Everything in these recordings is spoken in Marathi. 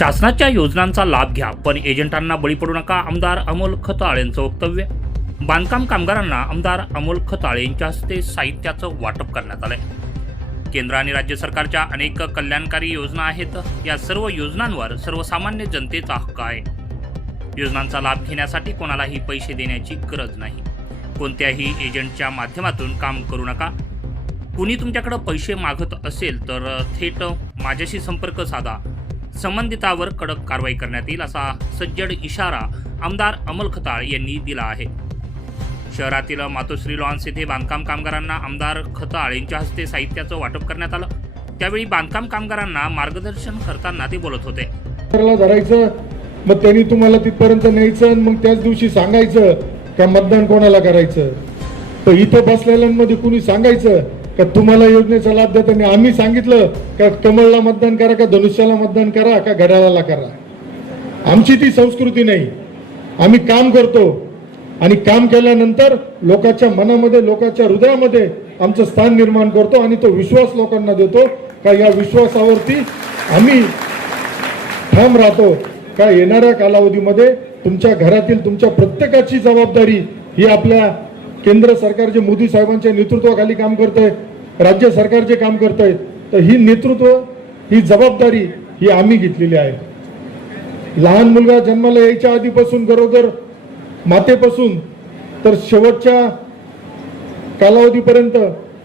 शासनाच्या योजनांचा लाभ घ्या पण एजंटांना बळी पडू नका, आमदार अमोल खताळ यांचं वक्तव्य। बांधकाम कामगारांना आमदार अमोल खताळ यांच्या हस्ते साहित्याचं वाटप करण्यात आलंय। केंद्र आणि राज्य सरकारच्या अनेक कल्याणकारी योजना आहेत। या सर्व योजनांवर सर्वसामान्य जनतेचा हक्क आहे। योजनांचा लाभ घेण्यासाठी कोणालाही पैसे देण्याची गरज नाही। कोणत्याही एजंटच्या माध्यमातून काम करू नका। कुणी तुमच्याकडे पैसे मागत असेल तर थेट माझ्याशी संपर्क साधा। संबंधितावर कडक कारवाई करण्यात येईल असा सज्जड इशारा आमदार अमोल खताळ यांनी दिला आहे। शहरातील मातोश्री लॉन्स येथे बांधकाम कामगारांना आमदार खताळ यांच्या हस्ते साहित्याचं वाटप करण्यात आलं। त्यावेळी बांधकाम कामगारांना मार्गदर्शन करताना ते बोलत होते। धरायचं, मग त्यांनी तुम्हाला तिथपर्यंत न्यायचं, मग त्याच दिवशी सांगायचं का मतदान कोणाला करायचं। तर इथं बसलेल्यांमध्ये कुणी सांगायचं का तुम्हाला योजनेचा लाभ देताना आम्ही सांगितलं का कमळला मतदान करा का धनुष्याला मतदान करा का घड्याळाला करा। आमची ती संस्कृती नाही। आम्ही काम करतो आणि काम केल्यानंतर लोकांच्या मनामध्ये, लोकांच्या हृदयामध्ये आमचं स्थान निर्माण करतो आणि तो विश्वास लोकांना देतो का या विश्वासावरती आम्ही ठाम राहतो का येणाऱ्या कालावधीमध्ये तुमच्या घरातील तुमच्या प्रत्येकाची जबाबदारी ही आपल्या केंद्र सरकारचे मोदी साहेबांच्या नेतृत्वाखाली काम करतंय, राज्य सरकारचे काम करतायत। तर ही नेतृत्व, ही जबाबदारी ही आम्ही घेतलेली आहे। लहान मुलगा जन्माला यायच्या आधीपासून, गरोदर मातेपासून तर शेवटच्या कालावधीपर्यंत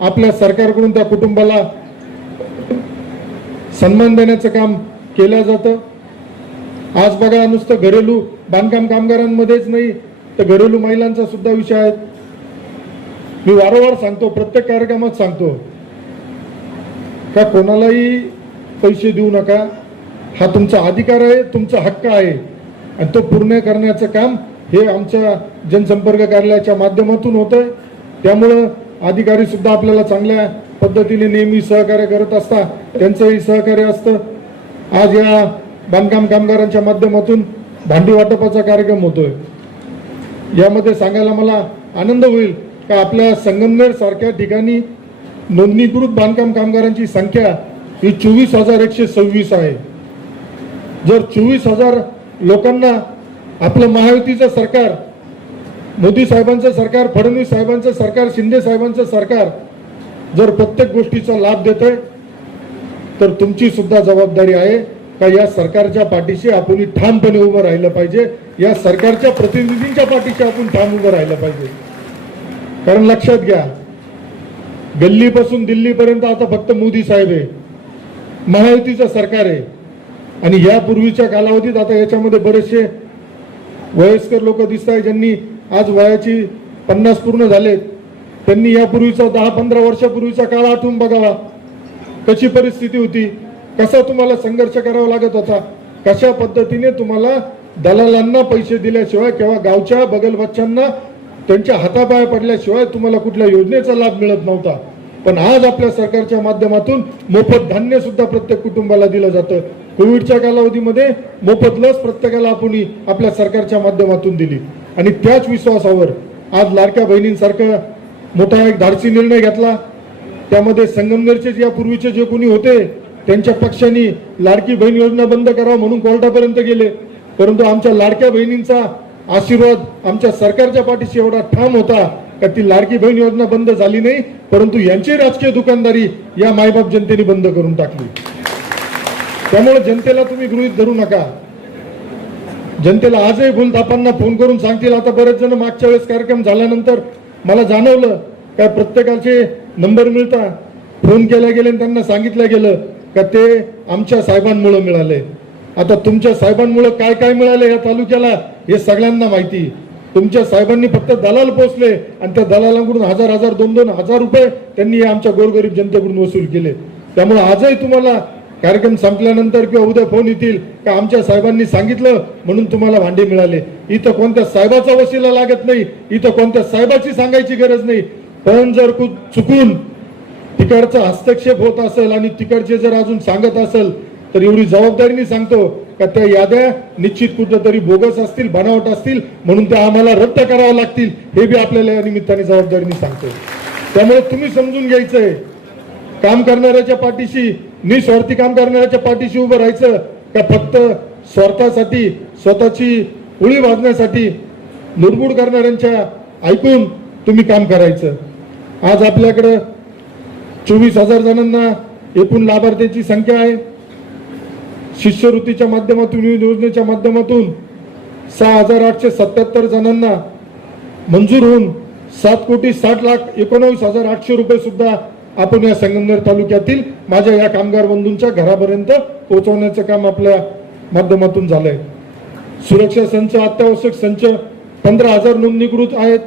आपल्या सरकारकडून त्या कुटुंबाला सन्मान देण्याचं काम केलं जातं। आज बघा, नुसतं घरेलू बांधकाम कामगारांमध्येच नाही तर घरेलू महिलांचा सुद्धा विषय आहे। मी वारंवार सांगतो, प्रत्येक कार्यक्रमात सांगतो का कोणालाही पैसे देऊ नका। हा तुमचा अधिकार आहे, तुमचा हक्क आहे आणि तो पूर्ण करण्याचं काम हे आमच्या जनसंपर्क कार्यालयाच्या माध्यमातून होतंय। त्यामुळं अधिकारी सुद्धा आपल्याला चांगल्या पद्धतीने नेहमी सहकार्य करत असतात, त्यांचंही सहकार्य असतं। आज या बांधकाम कामगारांच्या माध्यमातून भांडी वाटपाचा कार्यक्रम होतोय। यामध्ये सांगायला मला आनंद होईल का आपल्या संगमनेर सारख्या ठिकाणी नोंदणीकृत बांधकाम कामगारांची संख्या ही 24,126 आहे। जर 24,000 लोकांना आपलं महायुतीचं सरकार, मोदी साहेबांचं सरकार, फडणवीस साहेबांचं सरकार, शिंदे साहेबांचं सरकार जर प्रत्येक गोष्टीचा लाभ देतंय तर तुमची सुद्धा जबाबदारी आहे का या सरकारच्या पाठीशी आपण ठामपणे उभं राहिलं पाहिजे। या सरकारच्या प्रतिनिधींच्या पाठीशी आपण ठाम उभं राहिलं पाहिजे। कारण लक्षात घ्या, गल्लीपासून दिल्लीपर्यंत आता फक्त मोदी साहेब आहे, महायुतीचं सरकार आहे। आणि यापूर्वीच्या कालावधीत आता याच्यामध्ये बरेचसे वयस्कर लोक दिसत आहेत ज्यांनी आज वयाची 50 पूर्ण झालेत। त्यांनी यापूर्वीचा 10-15 वर्षापूर्वीचा काळ आठवून बघावा, कशी परिस्थिती होती, कसा तुम्हाला संघर्ष करावा लागत होता, कशा पद्धतीने तुम्हाला दलालांना पैसे दिल्याशिवाय किंवा गावच्या बगलबच्च्यांना त्यांच्या हातापाया पडल्याशिवाय तुम्हाला कुठल्या योजनेचा लाभ मिळत नव्हता। पण आज आपल्या सरकारच्या माध्यमातून मोफत धान्य सुद्धा प्रत्येक कुटुंबाला दिलं जातं। कोविडच्या कालावधीमध्ये मोफत लस प्रत्येकाला आपण आपल्या सरकारच्या माध्यमातून दिली आणि त्याच विश्वासावर आज लाडक्या बहिणींसारखं मोठा एक धाडसी निर्णय घेतला। त्यामध्ये संगमनेरचे यापूर्वीचे जे कोणी होते त्यांच्या पक्षांनी लाडकी बहीण योजना बंद करावं म्हणून कोर्टापर्यंत गेले, परंतु आमच्या लाडक्या बहिणींचा आशीर्वाद आमच्या सरकारच्या पाठीशी एवढा ठाम होता का ती लाडकी बहीण योजना बंद झाली नाही, परंतु यांची राजकीय दुकानदारी या मायबाप जनतेने बंद करून टाकली। त्यामुळे जनतेला तुम्ही गृहीत धरू नका। जनतेला आजही भूलथापांना फोन करून सांगतील। आता बरेच जण मागच्या वेळेस कार्यक्रम झाल्यानंतर मला जाणवलं काय प्रत्येकाचे नंबर मिळता, फोन केल्या गेले आणि त्यांना सांगितलं गेलं का ते आमच्या साहेबांमुळे मिळाले। आता तुमच्या साहेबांमुळे काय काय मिळाले या तालुक्याला हे सगळ्यांना माहिती। तुमच्या साहेबांनी फक्त दलाल पोचले आणि त्या दलालांकडून 1,000, 2,000 रुपये त्यांनी आमच्या गोरगरीब जनतेकडून वसूल केले। त्यामुळे आजही तुम्हाला कार्यक्रम संपल्यानंतर किंवा उद्या फोन येतील का आमच्या साहेबांनी सांगितलं म्हणून तुम्हाला भांडे मिळाले। इथं कोणत्या साहेबाचा वशिला लागत नाही, इथं कोणत्या साहेबाची सांगायची गरज नाही। पण जर चुकून तिकडचा हस्तक्षेप होत असेल आणि तिकडचे जर अजून सांगत असेल तर एवढी जबाबदारीने सांगतो का त्या याद्या निश्चित कुठेतरी बोगस असतील, बनावट असतील, म्हणून त्या आम्हाला रद्द कराव्या लागतील। हे बी आपल्याला या निमित्ताने जबाबदारीने सांगतो। त्यामुळे तुम्ही समजून घ्यायचंय, काम करणाऱ्याच्या पाठीशी, निस्वार्थी काम करणाऱ्याच्या पाठीशी उभं राहायचं का फक्त स्वार्थासाठी स्वतःची उळी वाजण्यासाठी लुडबुड करणाऱ्यांच्या ऐकून तुम्ही काम करायचं? आज आपल्याकडं 24,000 जणांना एकूण लाभार्थ्याची संख्या आहे. शिष्यवृत्तीच्या माध्यमातून योजनेच्या माध्यमातून 6,877 जणांना मंजूर होऊन 7,60,19,800 रुपये सुद्धा आपण या संगमनेर तालुक्यातील माझ्या या कामगार बंधूंच्या घरापर्यंत पोहोचवण्याचं काम आपल्या माध्यमातून झालंय. सुरक्षा संच, अत्यावश्यक संच 15,000 नोंदणीकृत आहेत,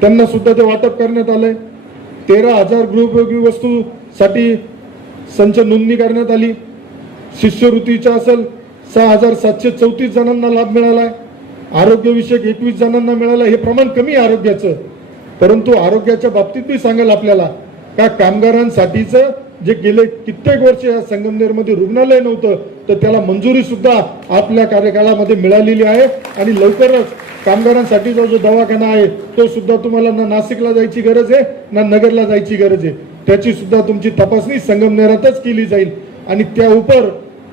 त्यांना सुद्धा ते वाटप करण्यात आलंय. 13,000 गृहोपयोगी वस्तूसाठी संच नोंदणी करण्यात आली. शिष्यवृत्तीच्या असेल 6,734 जणांना लाभ मिळालाय. आरोग्यविषयक 21 जणांना मिळाला. हे प्रमाण कमी आहे आरोग्याचं, परंतु आरोग्याच्या बाबतीत मी सांगेल आपल्याला का कामगारांसाठीचं जे गेले कित्येक वर्ष या संगमनेरमध्ये रुग्णालय नव्हतं, तर त्याला मंजुरी सुद्धा आपल्या कार्यकाळामध्ये मिळालेली आहे. आणि लवकरच कामगारांसाठीचा जो दवाखाना आहे तो सुद्धा तुम्हाला ना नाशिकला जायची गरज आहे ना नगरला जायची गरज आहे, त्याची सुद्धा तुमची तपासणी संगमनेरातच केली जाईल. आणि त्या उपर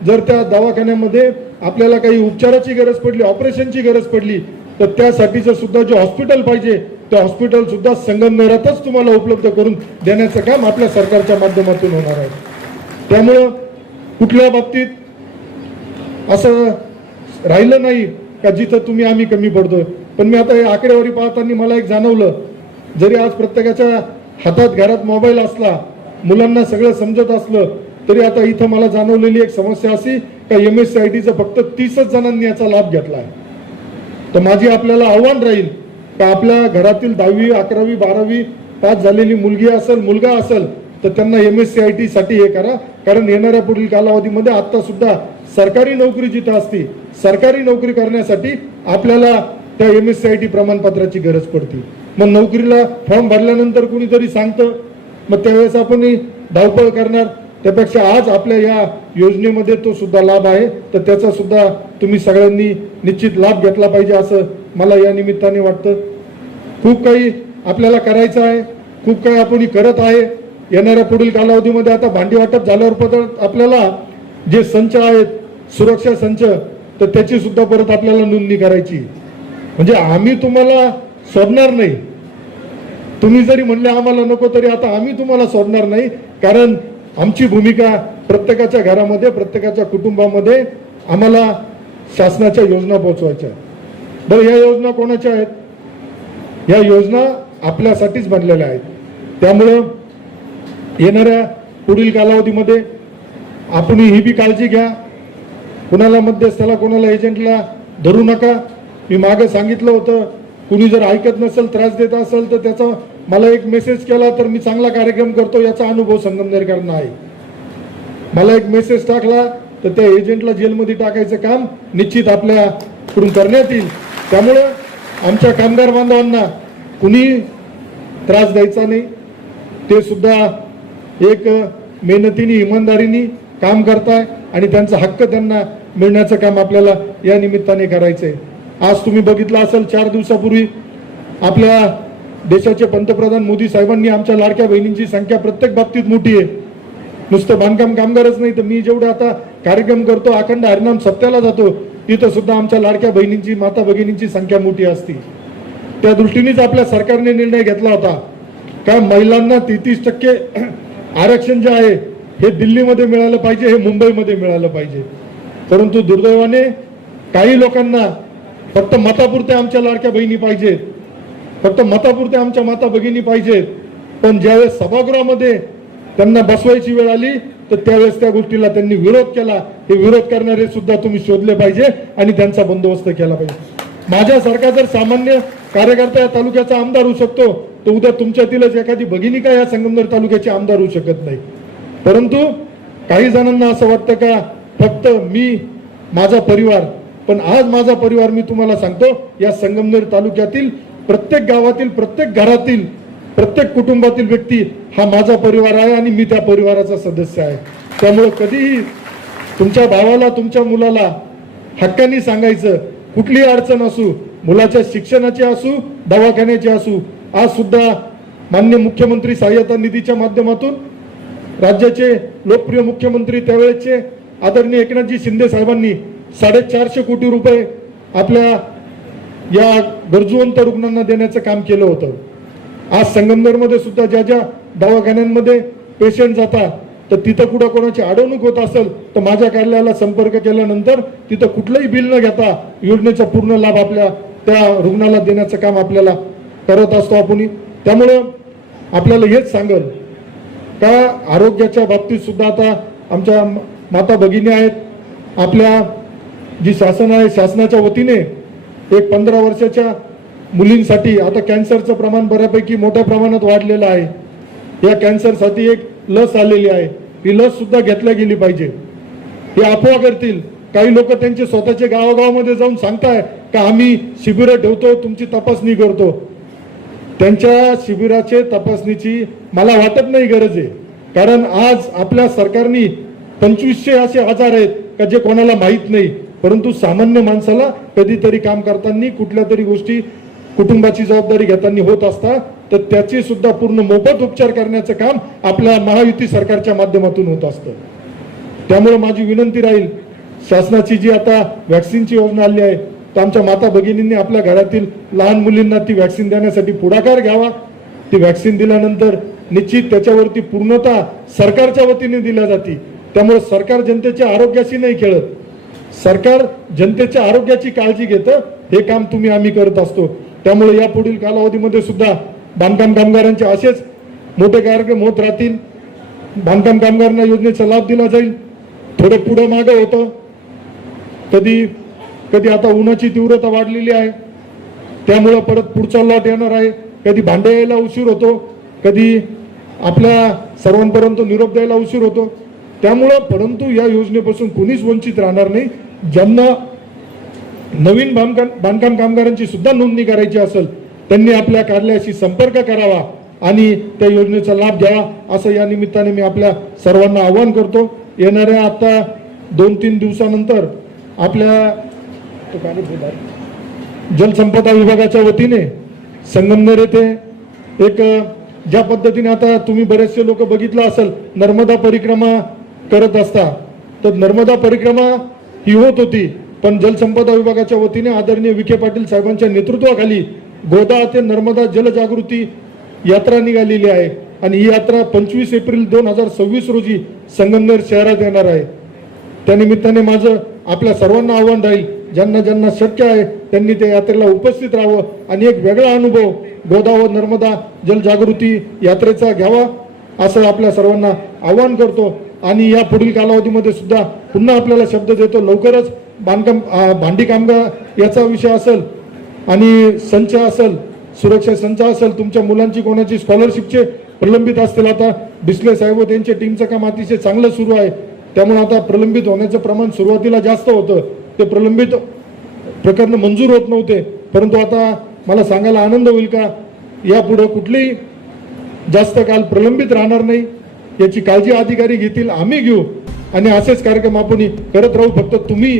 जर त्या दवाखान्यामध्ये आपल्याला काही उपचाराची गरज पडली, ऑपरेशनची गरज पडली, तर त्यासाठीचं सुद्धा जे हॉस्पिटल पाहिजे ते हॉस्पिटल सुद्धा संगमनेरातच तुम्हाला उपलब्ध करून देण्याचं काम आपल्या सरकारच्या माध्यमातून होणार आहे. त्यामुळं कुठल्या बाबतीत असं राहिलं नाही का जिथं तुम्ही आम्ही कमी पडतोय. पण मी आता हे आकडेवारी पाहताना मला एक जाणवलं, जरी आज प्रत्येकाच्या हातात घरात मोबाईल असला, मुलांना सगळं समजत असलं, तरी आता इथं मला जाणवलेली एक समस्या अशी का MSCITचा फक्त 30 जणांनी याचा लाभ घेतला आहे. तर माझी आपल्याला आव्हान राहील का आपल्या घरातील 10वी 11वी 12वी पास झालेली मुलगी असेल, मुलगा असेल, तर त्यांना MSCIT साठी हे करा. कारण येणाऱ्या पुढील कालावधीमध्ये आता सुद्धा सरकारी नोकरी जिथं असते, सरकारी नोकरी करण्यासाठी आपल्याला त्या MSCIT प्रमाणपत्राची गरज पडते. मग नोकरीला फॉर्म भरल्यानंतर कुणीतरी सांगतं, मग त्यावेळेस आपण धावपळ करणार. त्यापेक्षा आज आपल्या या योजनेमध्ये तो सुद्धा लाभ आहे, तर त्याचा सुद्धा तुम्ही सगळ्यांनी निश्चित लाभ घेतला पाहिजे असं मला या निमित्ताने वाटतं. खूप काही आपल्याला करायचं आहे, खूप काही आपण करत आहे. येणाऱ्या पुढील कालावधीमध्ये आता भांडी वाटप झाल्यावर परत आपल्याला जे संच आहेत, सुरक्षा संच, तर त्याची सुद्धा परत आपल्याला नोंदणी करायची. म्हणजे आम्ही तुम्हाला सोडणार नाही. तुम्ही जरी म्हणले आम्हाला नको, तरी आता आम्ही तुम्हाला सोडणार नाही. कारण आमची भूमिका प्रत्येकाच्या घरामध्ये, प्रत्येकाच्या कुटुंबामध्ये आम्हाला शासनाच्या योजना पोहोचवायच्या. बरं, या योजना कोणाच्या आहेत? या योजना आपल्यासाठीच बनलेल्या आहेत. त्यामुळं येणाऱ्या पुढील कालावधीमध्ये आपण ही बी काळजी घ्या. कुणाला मध्यस्थाला, कुणाला एजंटला धरू नका. मी मागे सांगितलं होतं, कुणी जर ऐकत नसेल, त्रास देत असेल, तर त्याचा मला एक मेसेज केला तर मी चांगला कार्यक्रम करतो याचा अनुभव संगमनेरकरांना आहे. मला एक मेसेज टाकला तर त्या एजंटला जेलमध्ये टाकायचं काम निश्चित आपल्याकडून करण्यात येईल. त्यामुळं आमच्या कामगार बांधवांना कुणी त्रास द्यायचा नाही. ते सुद्धा एक मेहनतीने, इमानदारीने काम करताय आणि त्यांचा हक्क त्यांना मिळण्याचं काम आपल्याला या निमित्ताने करायचंय. आज तुम्ही बघितलं असेल, 4 दिवसापूर्वी आपल्या देशाचे पंतप्रधान मोदी साहेबांनी आमच्या लाडक्या बहिणींची संख्या प्रत्येक बाबतीत मोठी आहे. नुसतं बांधकाम कामगारच नाही, तर मी जेवढे आता कार्यक्रम करतो, अखंड हरिनाम सप्त्याला जातो, तिथं सुद्धा आमच्या लाडक्या बहिणींची, माता भगिनींची संख्या मोठी असते. त्या दृष्टीनेच आपल्या सरकारने निर्णय घेतला होता का महिलांना 33% आरक्षण जे आहे हे दिल्लीमध्ये मिळालं पाहिजे, हे मुंबईमध्ये मिळालं पाहिजे. परंतु दुर्दैवाने काही लोकांना फक्त मतापुरत्या आमच्या लाडक्या बहिणी पाहिजेत, फक्त मतापुरत्या आमच्या माता भगिनी पाहिजेत. पण ज्यावेळेस सभागृहामध्ये त्यांना बसवायची वेळ आली तर त्यावेळेस त्या गोष्टीला त्यांनी विरोध केला. हे विरोध करणारे सुद्धा तुम्ही शोधले पाहिजे आणि त्यांचा बंदोबस्त केला पाहिजे. माझ्यासारखा जर सामान्य कार्यकर्ता या तालुक्याचा आमदार होऊ शकतो, तर उद्या तुमच्यातीलच एखादी भगिनी का या संगमनेर तालुक्याची आमदार होऊ शकत नाही. परंतु काही जणांना असं वाटतं का फक्त मी, माझा परिवार. पण आज माझा परिवार, मी तुम्हाला सांगतो, या संगमनेर तालुक्यातील प्रत्येक गावातील, प्रत्येक घरातील, प्रत्येक कुटुंबातील व्यक्ती हा माझा परिवार आहे आणि मी त्या परिवाराचा सदस्य आहे. त्यामुळे कधीही तुमच्या भावाला, तुमच्या मुलाला हक्काने सांगायचं, कुठलीही अडचण असू, मुलाच्या शिक्षणाची असू, दवाखान्याची असू. आज सुद्धा माननीय मुख्यमंत्री सहाय्यता निधीच्या माध्यमातून राज्याचे लोकप्रिय मुख्यमंत्री त्यावेळेचे आदरणीय एकनाथजी शिंदे साहेबांनी 450 कोटी रुपये आपल्या या गरजूवंत रुग्णांना देण्याचं काम केलं होतं. आज संगमनेरमध्ये सुद्धा ज्या ज्या दवाखान्यांमध्ये पेशंट जातात तर तिथं कुठं कोणाची अडवणूक होत असेल तर माझ्या कार्यालयाला संपर्क केल्यानंतर तिथं कुठलंही बिल न घेता योजनेचा पूर्ण लाभ आपल्या त्या रुग्णाला देण्याचं काम आपल्याला करत असतो आपण. त्यामुळं आपल्याला हेच सांगल का आरोग्याच्या बाबतीत सुद्धा आता आमच्या माता भगिनी आहेत. आपल्या जी शासन आहे शासनाच्या वतीने एक 15 वर्षाच्या मुलींसाठी आता कॅन्सरचं प्रमाण बऱ्यापैकी मोठ्या प्रमाणात वाढलेलं आहे. या कॅन्सरसाठी एक लस आलेली आहे. ही लस सुद्धा घेतल्या गेली पाहिजे. हे अफवा करतील काही लोक, त्यांचे स्वतःचे गावागावामध्ये जाऊन सांगताय का आम्ही शिबिरं ठेवतो, तुमची तपासणी करतो. त्यांच्या शिबिराचे तपासणीची मला वाटत नाही गरज आहे. कारण आज आपल्या सरकारने 2500 असे आजार आहेत का जे कोणाला माहीत नाही, परंतु सामान्य माणसाला कधीतरी काम करताना कुठल्या तरी गोष्टी कुटुंबाची जबाबदारी घेताना होत असतात, तर त्याचे सुद्धा पूर्ण मोफत उपचार करण्याचं काम आपल्या महायुती सरकारच्या माध्यमातून होत असतं. त्यामुळे माझी विनंती राहील, शासनाची जी आता व्हॅक्सिनची योजना आली आहे तर आमच्या माता भगिनींनी आपल्या घरातील लहान मुलींना ती व्हॅक्सिन देण्यासाठी पुढाकार घ्यावा. ती व्हॅक्सिन दिल्यानंतर निश्चित त्याच्यावरती पूर्णतः सरकारच्या वतीने दिल्या जाते. त्यामुळे सरकार जनतेच्या आरोग्याशी नाही खेळत, सरकार जनतेच्या आरोग्याची काळजी घेतं. हे काम आम्ही करत असतो. त्यामुळे या पुढील कालावधीमध्ये सुद्धा बांधकाम कामगारांचे असेच मोठे कार्यक्रम होत राहतील. बांधकाम कामगारांना योजनेचा लाभ दिला जाईल. थोडं पुढे मागं होतं, कधी कधी आता उन्हाची तीव्रता वाढलेली आहे त्यामुळं परत पुढचा लॉट येणार आहे. कधी भांडे यायला उशीर होतो, कधी आपल्या सर्वांपर्यंत निरोप द्यायला उशीर होतो. त्यामुळं परंतु या योजनेपासून कोणीच वंचित राहणार नाही. ज्यांना नवीन बांधकाम कामगारांची सुद्धा नोंदणी करायची असेल त्यांनी आपल्या कार्यालयाशी संपर्क करावा आणि त्या योजनेचा लाभ घ्यावा, असं या निमित्ताने मी आपल्या सर्वांना आवाहन करतो. येणाऱ्या आता 2-3 दिवसानंतर आपल्या जलसंपदा विभागाच्या वतीने संगमनेर येथे एक ज्या पद्धतीने आता तुम्ही बरेचसे लोक बघितलं असेल नर्मदा परिक्रमा करत असता, तर नर्मदा परिक्रमा ही होत होती, पण जलसंपदा विभागाच्या वतीने आदरणीय विखे पाटील साहेबांच्या नेतृत्वाखाली गोदा ते नर्मदा जलजागृती यात्रा निघालेली आहे आणि ही यात्रा 25 एप्रिल 2026 रोजी संगमनेर शहरात येणार आहे. त्यानिमित्ताने माझं आपल्या सर्वांना आव्हान राहील, ज्यांना ज्यांना शक्य आहे त्यांनी त्या यात्रेला उपस्थित राहावं आणि एक वेगळा अनुभव गोदा व नर्मदा जलजागृती यात्रेचा घ्यावा, असं आपल्या सर्वांना आवाहन करतो. आणि या पुढील कालावधीमध्ये सुद्धा पुन्हा आपल्याला शब्द देतो, लवकरच भांडी कामगार याचा विषय असेल आणि संच असेल, सुरक्षा संच असेल, तुमच्या मुलांची कोणाची स्कॉलरशिपचे प्रलंबित असतील, आता डिस्ले साहेब व त्यांच्या टीमचं काम अतिशय चांगलं सुरू आहे. त्यामुळे आता प्रलंबित होण्याचं प्रमाण सुरुवातीला जास्त होतं, ते प्रलंबित प्रकरण मंजूर होत नव्हते, परंतु आता मला सांगायला आनंद होईल का यापुढे कुठलीही जास्त काल प्रलंबित राहणार नाही, याची काळजी अधिकारी घेतील, आम्ही घेऊ आणि असेच कार्यक्रम आपण करत राहू. फक्त तुम्ही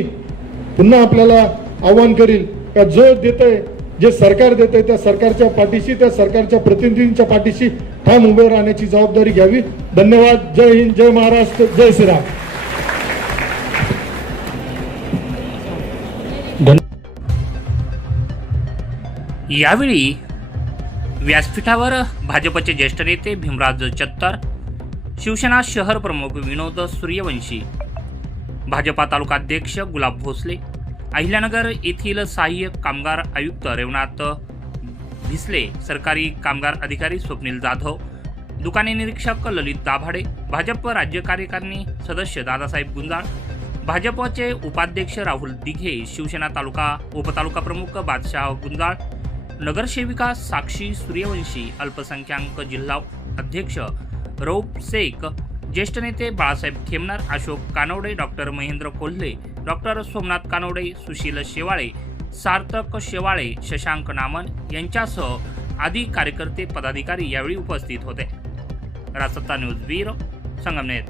पुन्हा आपल्याला आव्हान करील का जो देतंय, जे सरकार देतंय त्या सरकारच्या पाठीशी, त्या सरकारच्या प्रतिनिधींच्या पाठीशी ठाम उभे राहण्याची जबाबदारी घ्यावी. धन्यवाद. जय हिंद, जय महाराष्ट्र, जय श्रीराम. यावेळी व्यासपीठावर भाजपचे ज्येष्ठ नेते भीमराज चत्तर, शिवसेना शहर प्रमुख विनोद सूर्यवंशी, भाजपा तालुकाध्यक्ष गुलाब भोसले, अहिल्यानगर येथील सहाय्यक कामगार आयुक्त रेवनाथ भिसले, सरकारी कामगार अधिकारी स्वप्नील जाधव, दुकाने निरीक्षक ललित दाभाडे, भाजप राज्य कार्यकारिणी सदस्य दादासाहेब गुंजाळ, भाजपचे उपाध्यक्ष राहुल दिघे, शिवसेना तालुका उपतालुका प्रमुख बादशाह गुंजाळ, नगरसेविका साक्षी सूर्यवंशी, अल्पसंख्याक जिल्हा अध्यक्ष रौफ शेख, ज्येष्ठ नेते बाळासाहेब खेमनार, अशोक कानवडे, डॉक्टर महेंद्र कोल्हे, डॉक्टर सोमनाथ कानवडे, सुशील शेवाळे, सार्थक शेवाळे, शशांक नामन यांच्यासह आदी कार्यकर्ते पदाधिकारी यावेळी उपस्थित होते. राजसत्ता न्यूज ब्युरो, संगमनेर.